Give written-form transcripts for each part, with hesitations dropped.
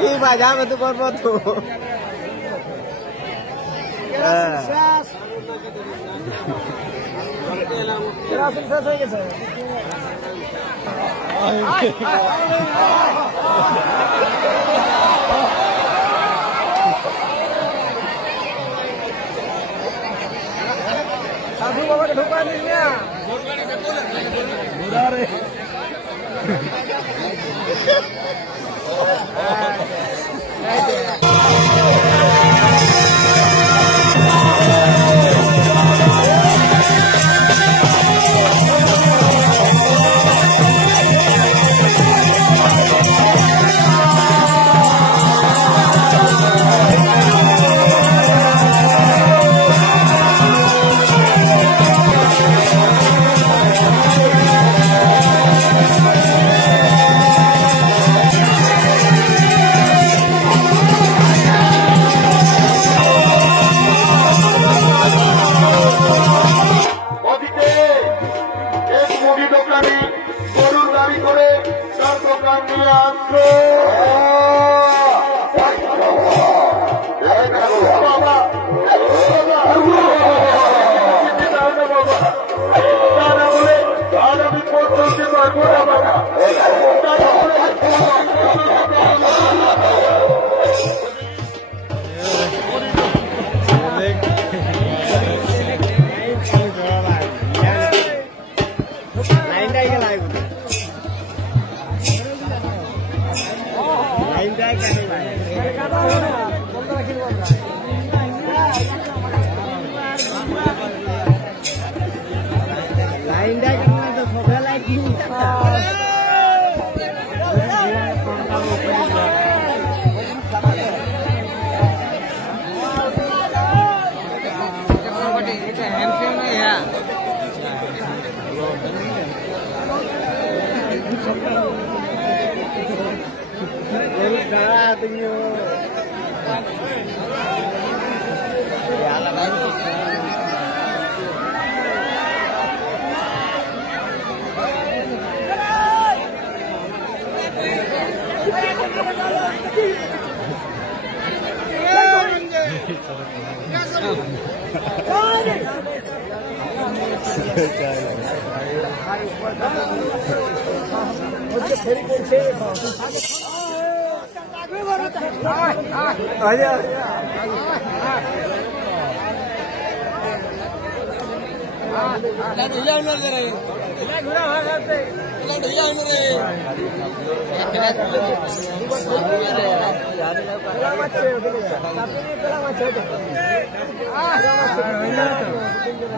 কি বাজাবে তো করবো তো শেষ হয়ে গেছে साधु बाबा के ढोका नहीं है बुरा रे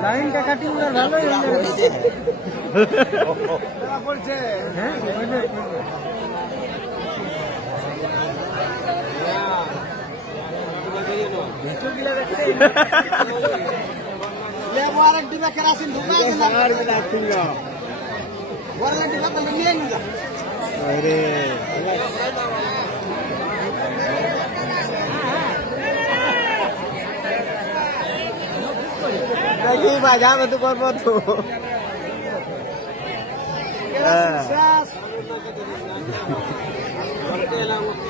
লাইন কা কাটিং ভালোই হয়েছে বলছে হ্যাঁ वारंटी में केरासिन ढुका देना कार में रखूंगा वारंटी में तो नहीं आएगा अरे नहीं बाजा में तो करबो तो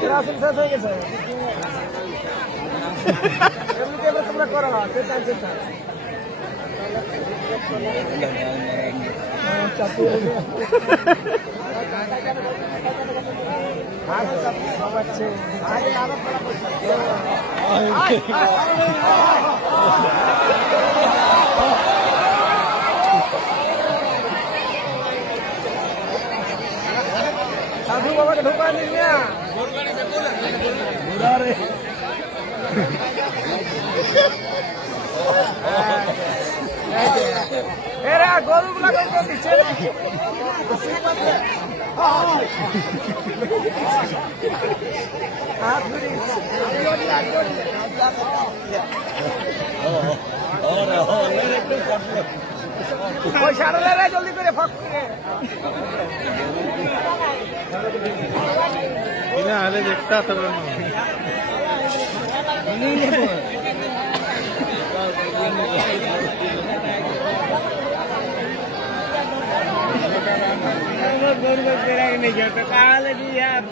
केरासिन शेष हो गए एमके तुमरा करो सेटा सेटा चाकू बच्चे आगे आगे साधु बाबा के ढोका नहीं है बुरा रे एरा गोरू लगा के पीछे हाथ में पैसा ले रहा जल्दी करे फक इन्हें हाले देखता था नहीं जाता कहा लगी यार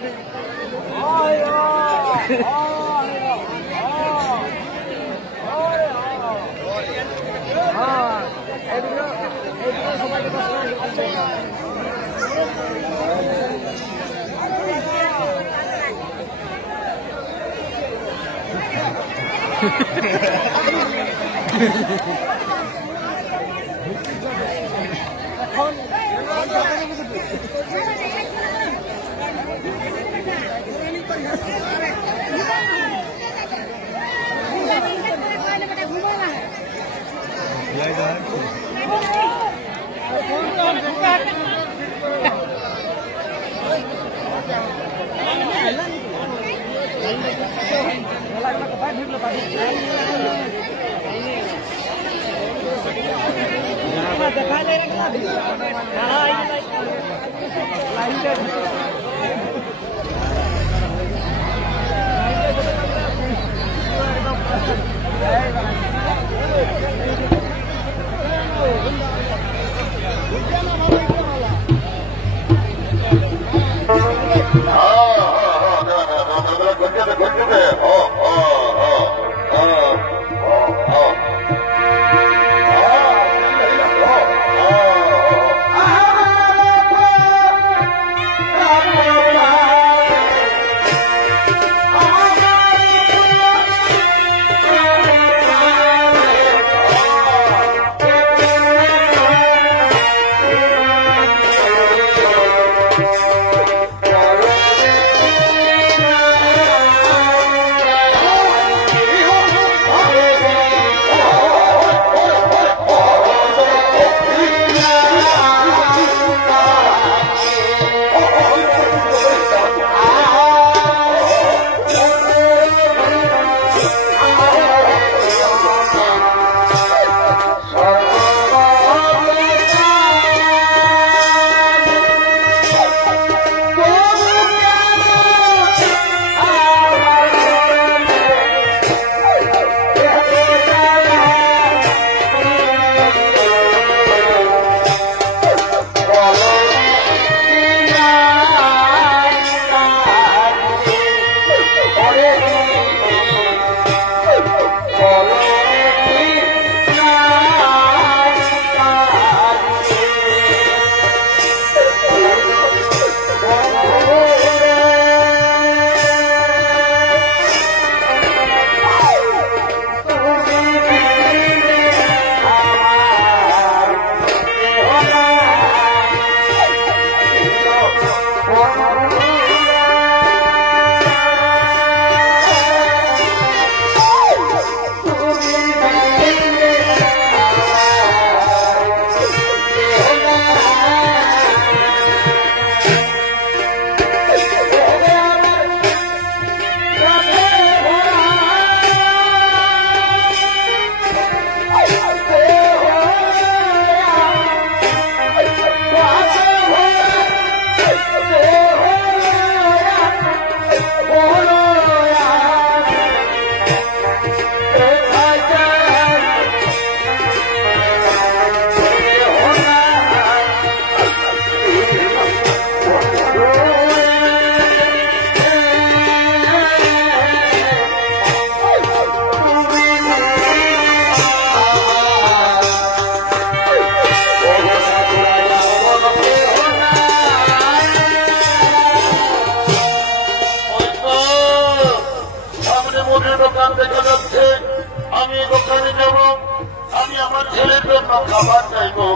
খাবার চাইবো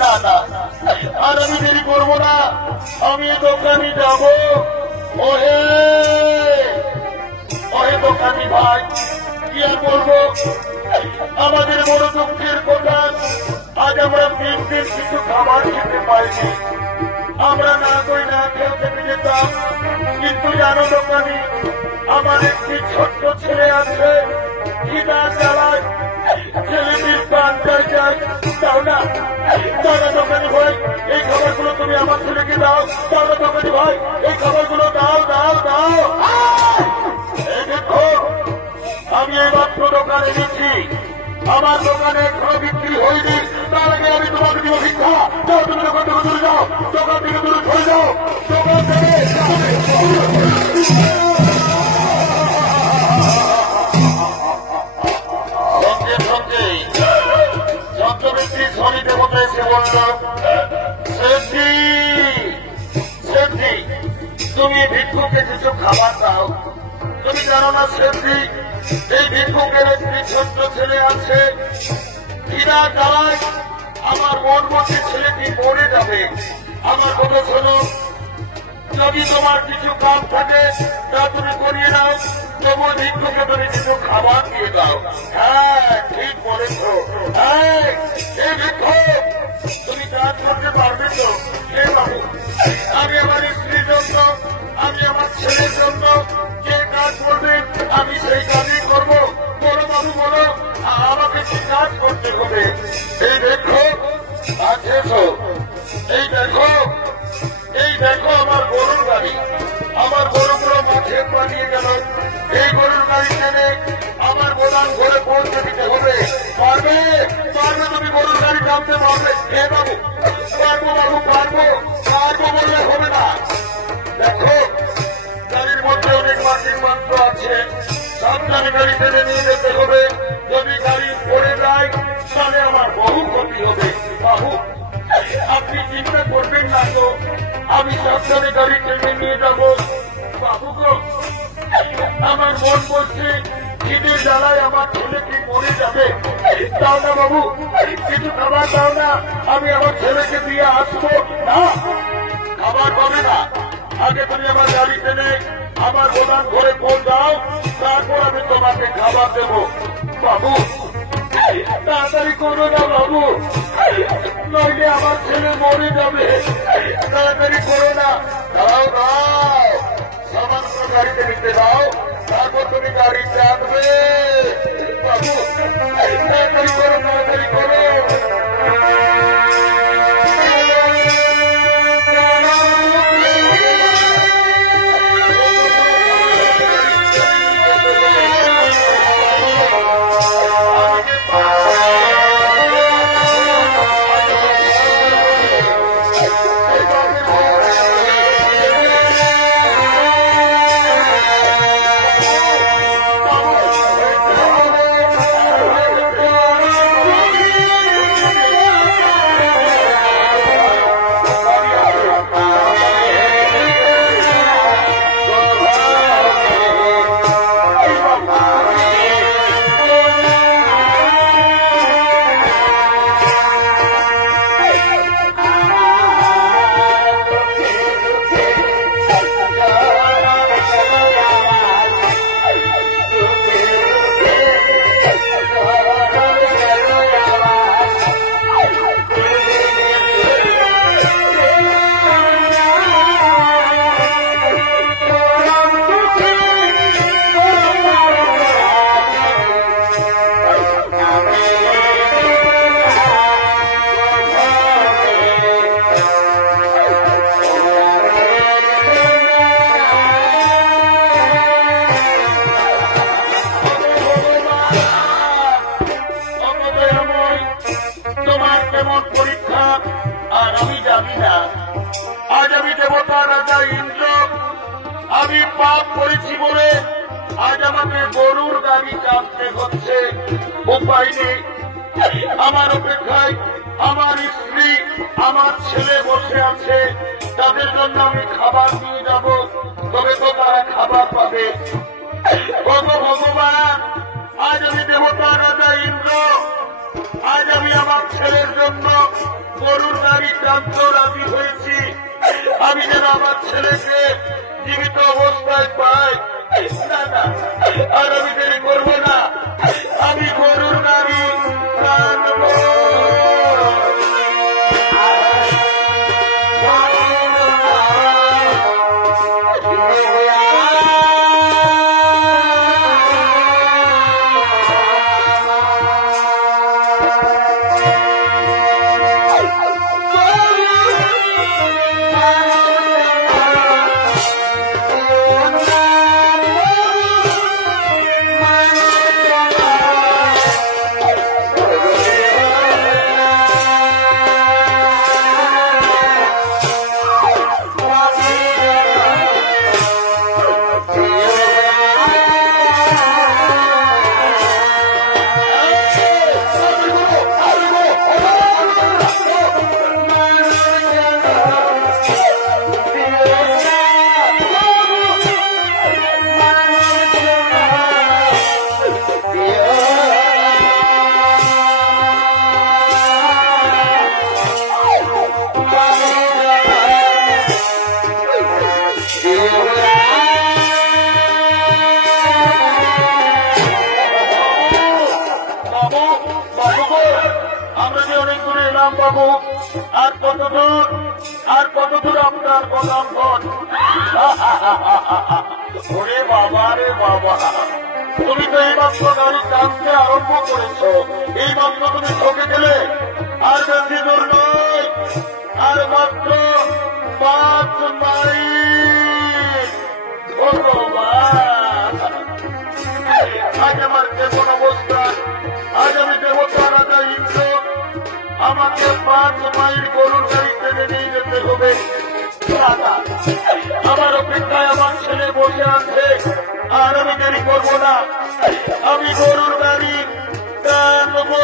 না না আর আমি দেরি করবো না আমি দোকানে যাবো ওহে ওহে দোকানি ভাই কি আর বলবো আমাদের বড় দুঃখের কথা আজ আমরা 3 দিন কিছু খাবার খেতে পাইনি আমরা না কই না খেয়ে খেতে যেতাম কিন্তু জানো দোকানি আমার একটি ছোট্ট ছেলে আছে খিদা চালায় ছেলেটির প্রাণটা চাই তাও না দাদা দোকানি ভাই এই খাবারগুলো তুমি আমার ছেলেকে দাও দাদা দোকানি ভাই এই খাবারগুলো দাও দাও দাও এই দেখো আমি এই মাত্র দোকানে দিচ্ছি আমার দোকানে এখনো বিক্রি হয়নি তার আগে আমি তোমাকে দিব ভিক্ষা যাও তুমি দোকান থেকে দূরে যাও দোকান থেকে দূরে চলে যাও দোকান থেকে ভিক্ষুকে কিছু খাবার দাও। তুমি জানো না সেটি এই ভিক্ষুকের একটি ছোট্ট ছেলে আছে, কিনা জ্বালায় আমার মন মধ্যে ছেলেটি মরে যাবে। আমার কথা শোনো, যদি তোমার কিছু কাম থাকে তা তুমি করিয়ে নাও, তবু ভিক্ষুকে তুমি কিছু খাবার দিয়ে দাও। হ্যাঁ, ঠিক বলেছ। এই ভিক্ষুক, তুমি কাজ করতে পারবে তো? হে বাবু, আমি আমার স্ত্রীর জন্য, আমি আমার ছেলের জন্য যে কাজ করবে আমি সেই কাজই করবো। বলো বাবু, বলো আমাকে কি কাজ করতে হবে? এই দেখো, আছে তো, এই দেখো, এই দেখো আমার গরুর গাড়ি। আমার গরুগুলো মাঠে পালিয়ে গেল। এই গরুর গাড়ি টেনে আমার গোদাম ঘরে পৌঁছে দিতে হবে। পারবে? পারবে? তুমি গরুর গাড়ি টানতে পারবে? হে বাবু, পারবো বাবু, পারবো। পারবো বললে হবে না। দেখো, গাড়ির মধ্যে অনেক মাটির পাত্র আছে, সাবধানে গাড়ি টেনে নিয়ে যেতে হবে। যদি গাড়ি পড়ে যায় তাহলে আমার বহু ক্ষতি হবে। বাবু, আপনি চিন্তা করবেন না তো, আমি সাবধানে গাড়ি টেনে নিয়ে যাব। বাবু গো, আমার মন বলছে খিদের জ্বালায় আমার ছেলে কি মরে যাবে। দাও না বাবু, কিছু খাবার দাও না, আমি আমার ছেলেকে দিয়ে আসবো। না, খাবার পাবে না। আগে তুমি আমার গাড়ি টেনে আমার গোদাম ঘরে পৌঁছাও, তারপর আমি তোমাকে খাবার দেব। বাবু, তাড়াতাড়ি করো না বাবু, নইলে আমার ছেলে মরে যাবে। তাড়াতাড়ি করো না। দাও দাও, সামান্য গাড়িতে নিতে দাও, তারপর তুমি গাড়ি চাপবে। বাবু, তাড়াতাড়ি করো, তাড়াতাড়ি করো। আমি পাপ করেছি বলে আজ আমাকে গরুর গাড়ি টানতে হচ্ছে। উপায় নেই, আমার অপেক্ষায় আমার স্ত্রী, আমার ছেলে বসে আছে, তাদের জন্য আমি খাবার দিয়ে যাব, তবে তো তারা খাবার পাবে। ভগবান, আজ আমি দেবতা রাজা ইন্দ্র, আজ আমি আমার ছেলের জন্য গরুর গাড়ি টানতে রাজি হয়েছি। আমি যেন আমার ছেলেকে জীবিত অবস্থায় পাই। না না, আর আমি দেরি করবো না, আমি গরুর গাড়ি টানবো। এলাম বাবু, আর কত দূর, আর কত দূর আপনার কদম পথ। ওরে বাবা রে বাবা, তুমি তো এই মাত্র গাড়ি টানতে আরম্ভ করেছ, এই মাত্র তুমি ঠকে গেলে। আর বেশি দূর নয়, আর মাত্র 5 মাইল। আজ আমার কেমন অবস্থা, আজ আমি দেবতা রাজা ইন্দ্র, আমাকে 5 মাইল গরুর গাড়ি টেনে নিয়ে যেতে হবে। আমার অপেক্ষায় আমার ছেলে বসে আছে, আর আমি দেরি করবো না, আমি গরুর গাড়ি টানবো।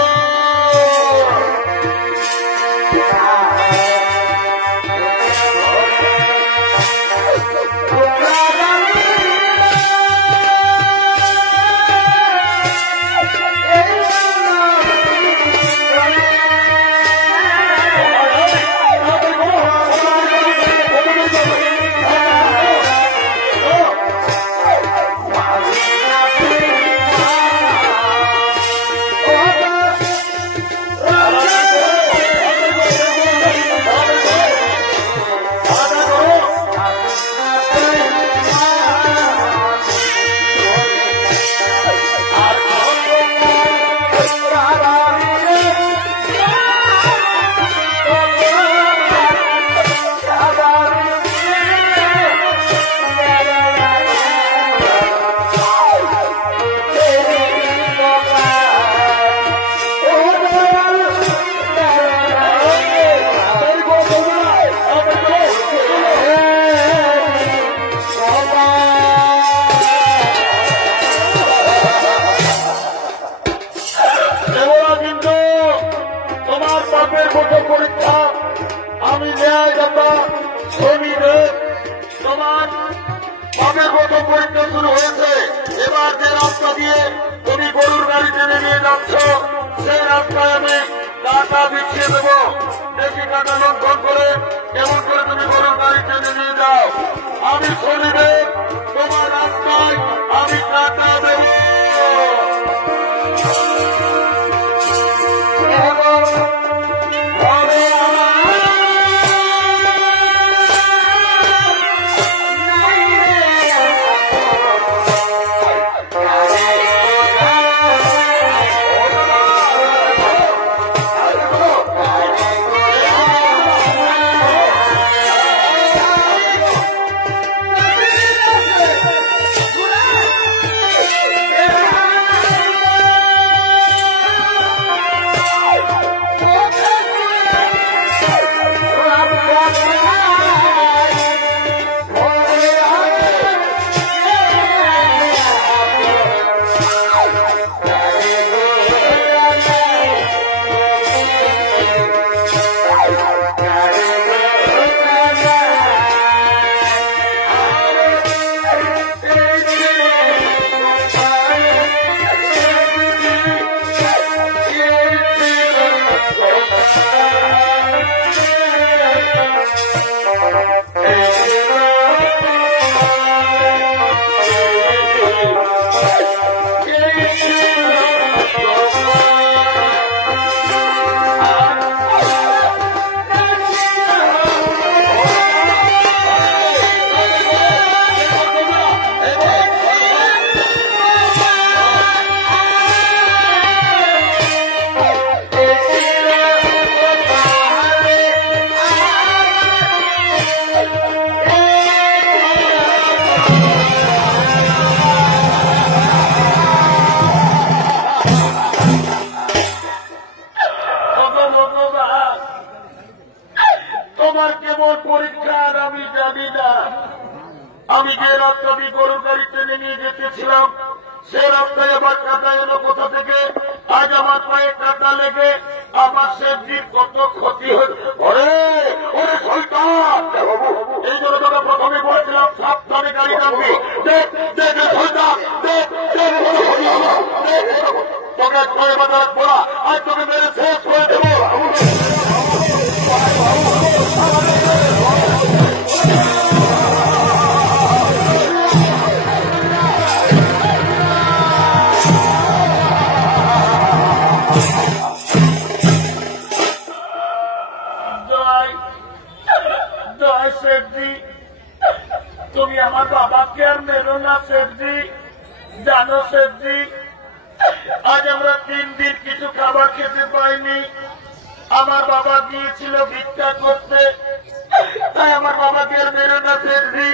আমি যে রাস্তাটি গরুর গাড়ি টেনে নিয়ে যেতেছিলাম সে রাস্তায় আবার কাটা এলো কোথা থেকে। আজ আমার পায়ে কাটা লেগে আমার সেফটির কত ক্ষতি হয়ে। এই জন্য তোকে প্রথমে বলেছিলাম সাবধানে গাড়ি রাখবি। তোকে ছয় বাজার পড়া আজ তোকে মেরে শেষ করে দেব। না সেবজি, জানো সেবজি, আজ আমরা 3 দিন কিছু খাবার খেতে পাইনি। আমার বাবা গিয়েছিল ভিক্ষা করতে, তাই আমার বাবাকে আর মেরো না সেবজি।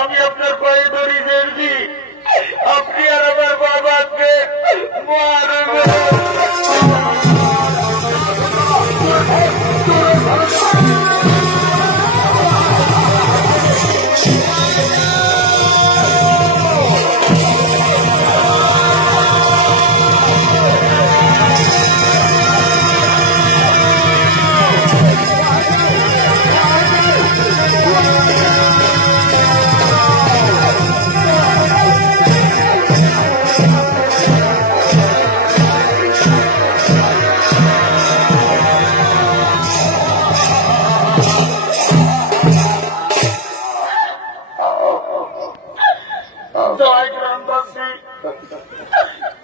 আমি আপনার পায়ে ধরি সেবজি, আপনি আর আমার বাবাকে মারবেন।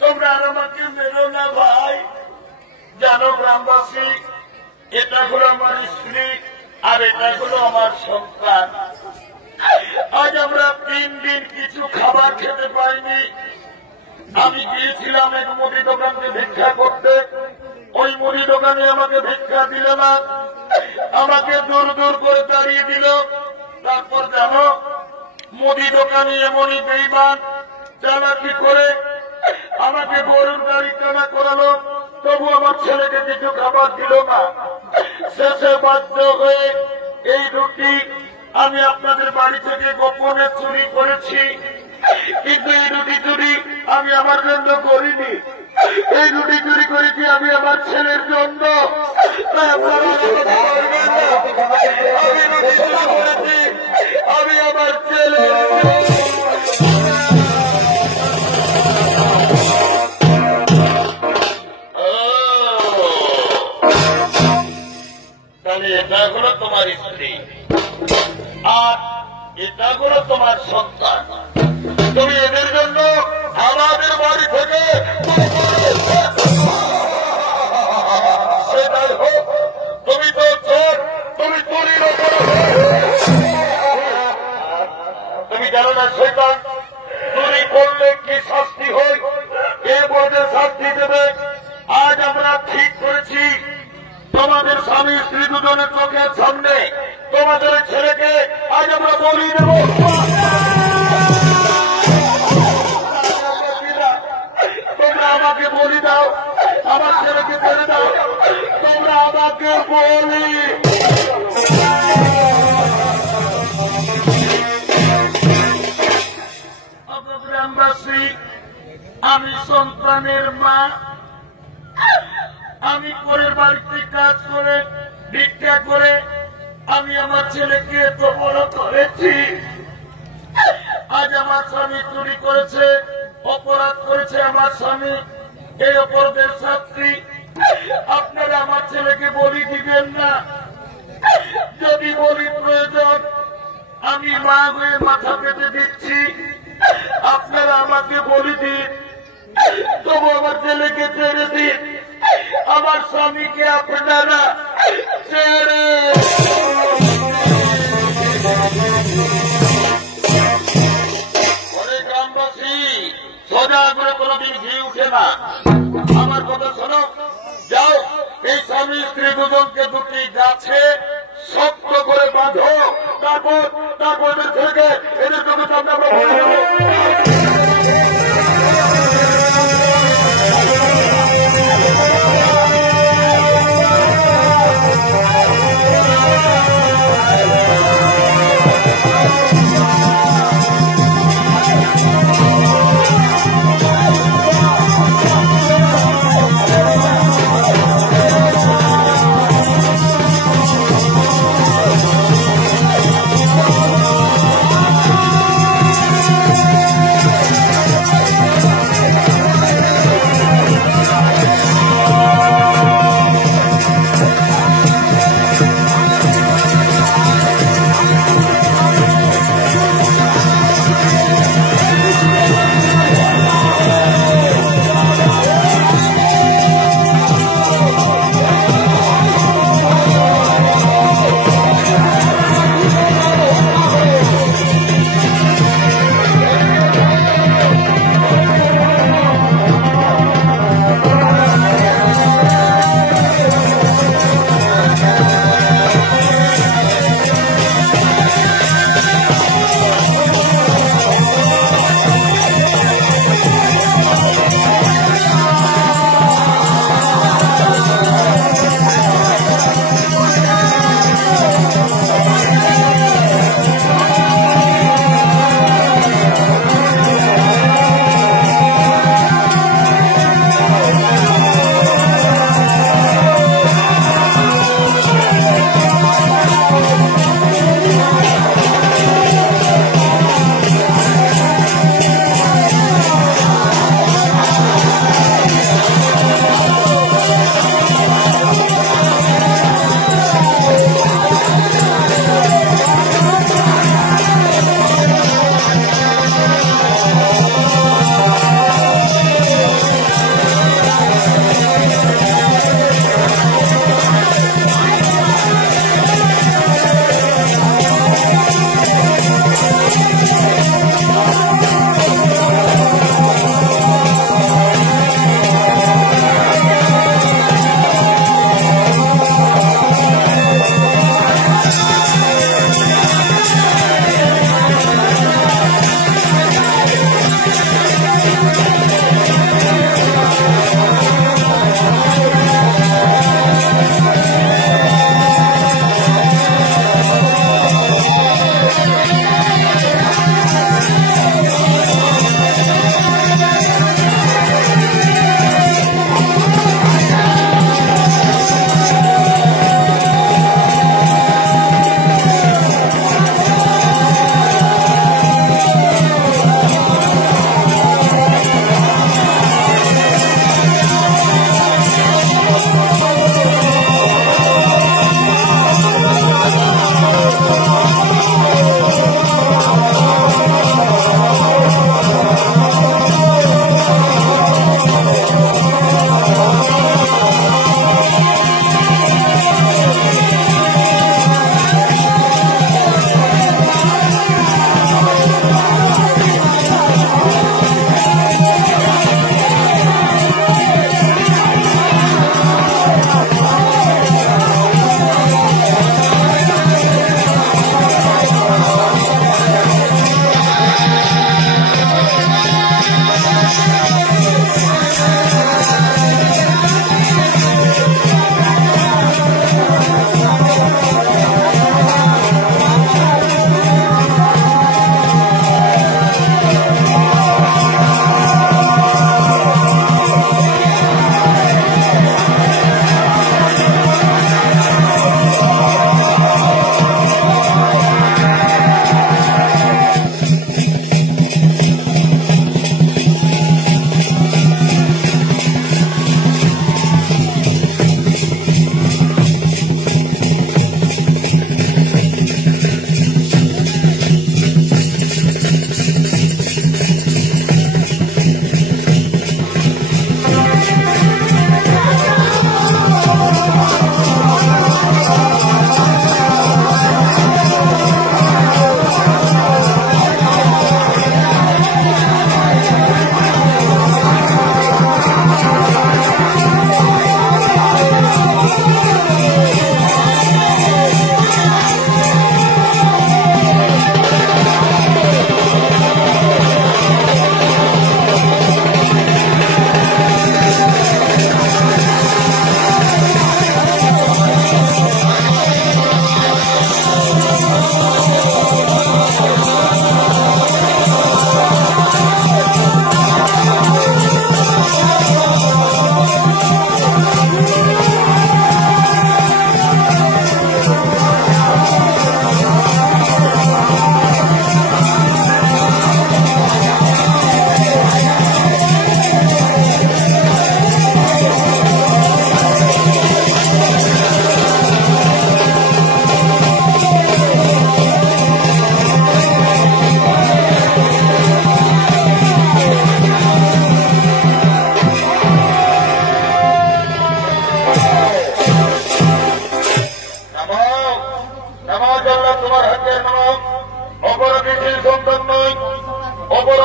তোমরা আর আমাকে মেরো না ভাই। জানো গ্রামবাসী, এটা হলো আমার স্ত্রী আর এটা হলো আমার সন্তান। আজ আমরা 3 দিন কিছু খাবার খেতে পাইনি। আমি গিয়েছিলাম এক মুদি দোকানকে ভিক্ষা করতে, ওই মুদি দোকানে আমাকে ভিক্ষা দিল না, আমাকে দূর দূর করে তাড়িয়ে দিল। তারপর জানো, মুদি দোকানে এমনই বেঈমান চালাকি করে আমাকে গরুর গাড়ি কেনা করালো, তবু আমার ছেলেকে কিছু খাবার দিল না। শেষে বাধ্য হয়ে এই রুটি আমি আপনাদের বাড়ি থেকে গোপনে চুরি করেছি। কিন্তু এই রুটি চুরি আমি আমার জন্য করিনি, এই রুটি চুরি করেছি আমি আমার ছেলের জন্য। আমি রুটি চুরি করেছি আমি আমার ছেলের এটা হলো তোমার স্ত্রী আর এটা হলো তোমার সন্তান। তুমি এদের জন্য আমাদের বাড়ি থেকে সেটাই হোক, তুমি তো চোর, তুমি চুরির তুমি জানো না শয়তান চুরি করলে কি শাস্তি হয়, এরপর শাস্তি দেবে। আজ আমরা ঠিক করেছি তোমাদের স্বামী স্ত্রী দুজনের চোখের সামনে তোমাদের ছেলেকে আজ আমরা বলি দেব। তোমরা আমাকে বলি দাও, আমার ছেলেকে ছেড়ে দাও, তোমরা আমাকে বলি। গ্রামবাসী, আমি সন্তানের মা, আমি পরের বাড়িতে কাজ করে ভিক্ষা করে আমি আমার ছেলেকে এত বড় করেছি। আজ আমার স্বামী চুরি করেছে, অপরাধ করেছে আমার স্বামী, এই অপরাধের শাস্তি আপনারা আমার ছেলেকে বলি দিবেন না। যদি বলি প্রয়োজন আমি মা হয়ে মাথা পেতে দিচ্ছি, আপনারা আমাকে বলি দিন, তবু আমার ছেলেকে ছেড়ে দিন, আমার স্বামীকে আপনারা ছেড়ে। অনেক গ্রামবাসী সোজা করে কোনদিন ঘি উঠে না, আমার কথা শোনো। যাও, এই স্বামী স্ত্রী দুজনকে দুটি গাছে শক্ত করে বাঁধো, তারপর এদের থেকে এদের চোখের সামনে আমরা বলে দেবো।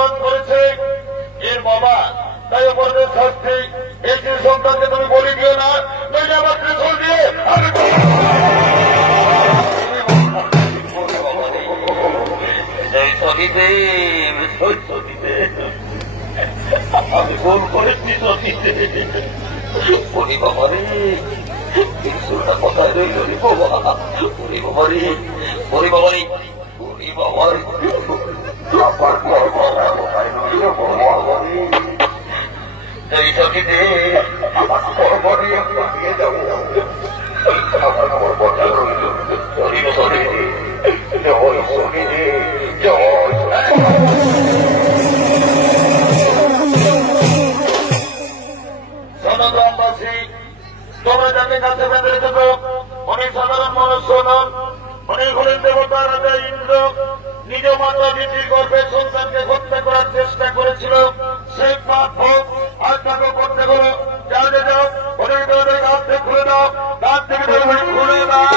অপরাধ করেছে এর বাবা, তাই অপরাধের শাস্তি এই যে সন্তানকে তুমি বলি দিও না, নইলে আমার ত্রিশূল দিয়ে আমি আমি ভুল করেছি সতীতে। ওরে বাবা রে, ত্রিশূলটা কোথায় রইল রে বাবা? ওরে বাবা রে, ওরে বাবা রে, ওরে বাবা রে, এই সতীতে আমার সর্বরে দিয়ে যাবো। আমার খবর বদলা রইল। সরি সরি জয় সরি জয়। গ্রামবাসী, তোমরা যাকে কাছে বেঁধে রেখেছ অনেক সাধারণ মনুষ্য নন, অনেক হলেন দেবতা রাজা ইন্দ্র। নিজ মাতা দিদির গর্ভে সন্তানকে হত্যা করার চেষ্টা করেছিল, সেই পাপ হোক আজ তাকে করতে হলো। যাও যাও, অনেক ধরনের গাছ থেকে খুলে দাও, গাছ থেকে খুলে দাও।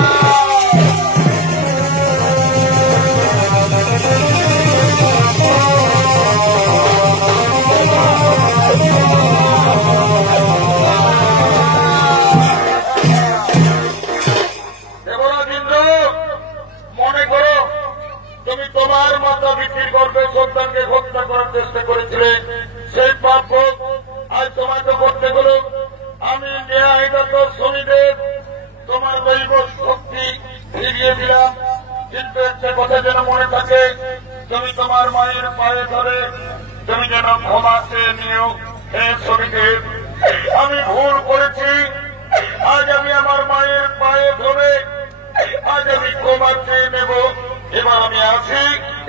তুমি তোমার মাতা পিতার গর্ভে সন্তানকে হত্যা করার চেষ্টা করেছিলে, সেই পাপ আজ তোমাকে করতে হলো। আমি ন্যায়গত শনিদেব তোমার দৈব শক্তি ফিরিয়ে দিলাম, কিন্তু একটা কথা যেন মনে থাকে, তুমি তোমার মায়ের পায়ে ধরে তুমি যেন ক্ষমা চেয়ে নিও। হে শনিদেব, আমি ভুল করেছি, আজ আমি আমার মায়ের পায়ে ধরে আজ আমি ক্ষমা চেয়ে নেব। এবার আমি আছি,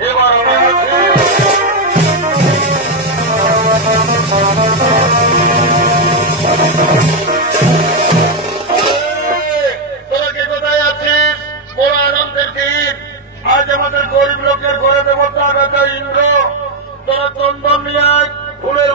এবার আমি আছি। তোরা কে কোথায় আছিস? বড় আনন্দের দিন, আজ আমাদের গরিব লোকের ঘরে দেবতা রাজা ইন্দ্র। তোরা চন্দন নিয়ে ফুলের